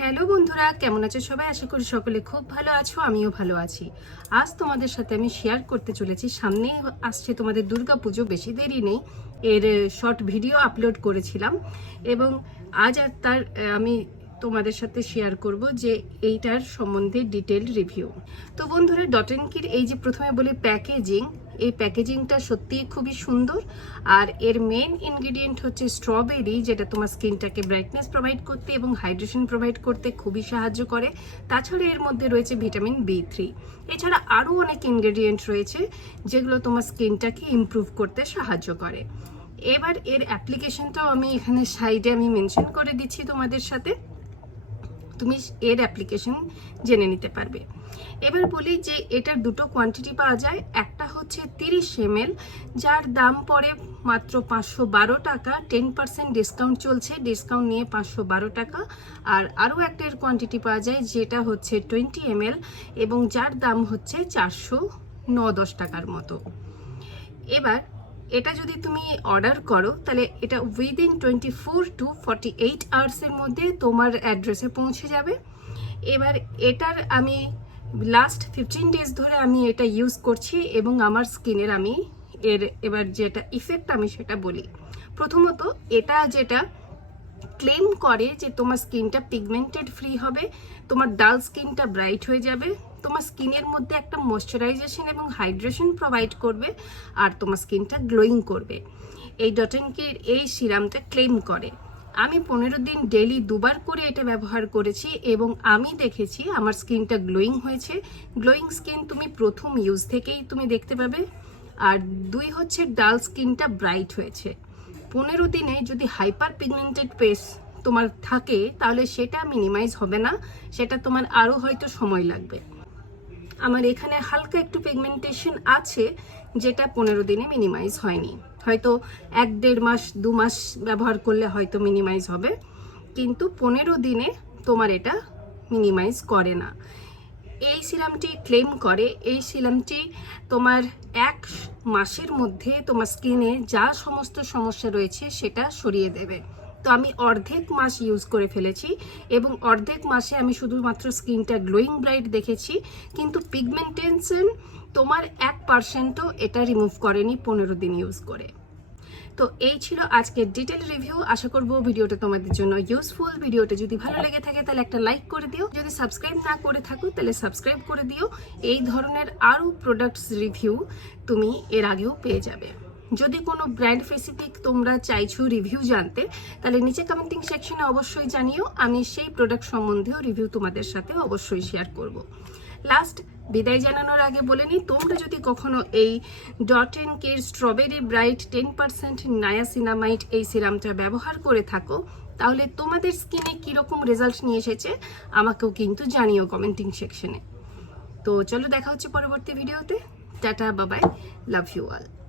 Hello বন্ধুরা, কেমন আছো সবাই? আশা করি সকলে খুব ভালো আছো, আমিও ভালো আছি। আজ তোমাদের সাথে আমি শেয়ার করতে চলেছি। সামনে আসছে তোমাদের দুর্গা পুজো বেশি দেরি নেই। এর শর্ট ভিডিও আপলোড করেছিলাম এবং আজ আর তার আমি তোমাদের সাথে শেয়ার করব যে এইটার সম্বন্ধে ডিটেল রিভিউ তো বন্ধুরা, ডটেনকির এই যে প্রথমে বলি প্যাকেজিং এই প্যাকেজিংটা সত্যিই খুবই সুন্দর। আর এর মেন ইনগ্রিডিয়েন্ট হচ্ছে স্ট্রবেরি যেটা তোমার স্কিনটাকে ব্রাইটনেস প্রোভাইড করতে এবং হাইড্রেশন প্রোভাইড করতে খুবই সাহায্য করে। তাছাড়া এর মধ্যে রয়েছে ভিটামিন বি থ্রি এছাড়া আরও অনেক ইনগ্রেডিয়েন্ট রয়েছে, যেগুলো তোমার স্কিনটাকে ইমপ্রুভ করতে সাহায্য করে। এবার এর অ্যাপ্লিকেশনটাও আমি এখানে সাইডে আমি মেনশন করে দিচ্ছি তোমাদের সাথে। তুমি এর অ্যাপ্লিকেশন জেনে নিতে পারবে। এবার বলি যে এটার দুটো কোয়ান্টিটি পাওয়া যায়। একটা হচ্ছে তিরিশ এম যার দাম পড়ে মাত্র পাঁচশো বারো টাকা। টেন পার্সেন্ট ডিসকাউন্ট চলছে ডিসকাউন্ট নিয়ে পাঁচশো বারো টাকা। আর আরও একটা এর কোয়ান্টিটি পাওয়া যায়, যেটা হচ্ছে টোয়েন্টি এম এবং যার দাম হচ্ছে চারশো ন দশ টাকার মতো। এবার এটা যদি তুমি অর্ডার করো, তাহলে এটা within twenty four to forty eight আওয়ার্সের মধ্যে তোমার অ্যাড্রেসে পৌঁছে যাবে। এবার এটার আমি লাস্ট ফিফটিন ডেজ ধরে আমি এটা ইউজ করছি এবং আমার স্কিনের আমি এর এবার যেটা ইফেক্ট আমি সেটা বলি। প্রথমত এটা যেটা ক্লেম করে যে তোমার স্কিনটা পিগমেন্টেড ফ্রি হবে, তোমার ডাল স্কিনটা ব্রাইট হয়ে যাবে, তোমার স্কিনের মধ্যে একটা ময়শ্চারাইজেশন এবং হাইড্রেশন প্রোভাইড করবে আর তোমার স্কিনটা গ্লোয়িং করবে। এই ডটেনকির এই সিরামটা ক্লেম করে। আমি পনেরো দিন ডেলি দুবার করে এটা ব্যবহার করেছি এবং আমি দেখেছি আমার স্কিনটা গ্লোয়িং হয়েছে। গ্লোয়িং স্কিন তুমি প্রথম ইউজ থেকেই তুমি দেখতে পাবে। আর দুই হচ্ছে ডাল স্কিনটা ব্রাইট হয়েছে। পনেরো দিনে যদি হাইপার পিগমেন্টেড পেস তোমার থাকে, তাহলে সেটা মিনিমাইজ হবে না। সেটা তোমার আরও হয়তো সময় লাগবে। আমার এখানে হালকা একটু পিগমেন্টেশন আছে, যেটা পনেরো দিনে মিনিমাইজ হয়নি। হয়তো এক দেড় মাস, দু মাস ব্যবহার করলে হয়তো মিনিমাইজ হবে। কিন্তু পনেরো দিনে তোমার এটা মিনিমাইজ করে না। এই সিরামটি ক্লেম করে, এই সিরামটি তোমার এক মাসের মধ্যে তোমার স্কিনে যা সমস্ত সমস্যা রয়েছে সেটা সরিয়ে দেবে। তো আমি অর্ধেক মাস ইউজ করে ফেলেছি এবং অর্ধেক মাসে আমি শুধুমাত্র স্কিনটা গ্লোয়িং ব্রাইট দেখেছি। কিন্তু পিগমেন্টেশন তোমার এক পার্সেন্টও এটা রিমুভ করেনি পনেরো দিন ইউজ করে। তো এই ছিল আজকের ডিটেল রিভিউ আশা করব ভিডিওটা তোমাদের জন্য ইউজফুল ভিডিওটা যদি ভালো লেগে থাকে, তাহলে একটা লাইক করে দিও। যদি সাবস্ক্রাইব না করে থাকো, তাহলে সাবস্ক্রাইব করে দিও। এই ধরনের আরও প্রোডাক্টস রিভিউ তুমি এর আগেও পেয়ে যাবে। যদি কোনো ব্র্যান্ড স্পেসিফিক তোমরা চাইছো রিভিউ জানতে, তাহলে নিচে কমেন্টিং সেকশনে অবশ্যই জানিও। আমি সেই প্রোডাক্ট সম্বন্ধেও রিভিউ তোমাদের সাথে অবশ্যই শেয়ার করব। লাস্ট বিদায় জানানোর আগে বলে নিই, তোমরা যদি কখনো এই ডট এন কের strawberry bright ten percent niacinamide এই সিরামটা ব্যবহার করে থাকো, তাহলে তোমাদের স্কিনে কীরকম রেজাল্ট নিয়ে এসেছে আমাকেও কিন্তু জানিও কমেন্টিং সেকশনে তো চলো দেখা হচ্ছে পরবর্তী ভিডিওতে টাটা বাবাই লাভ ইউ অল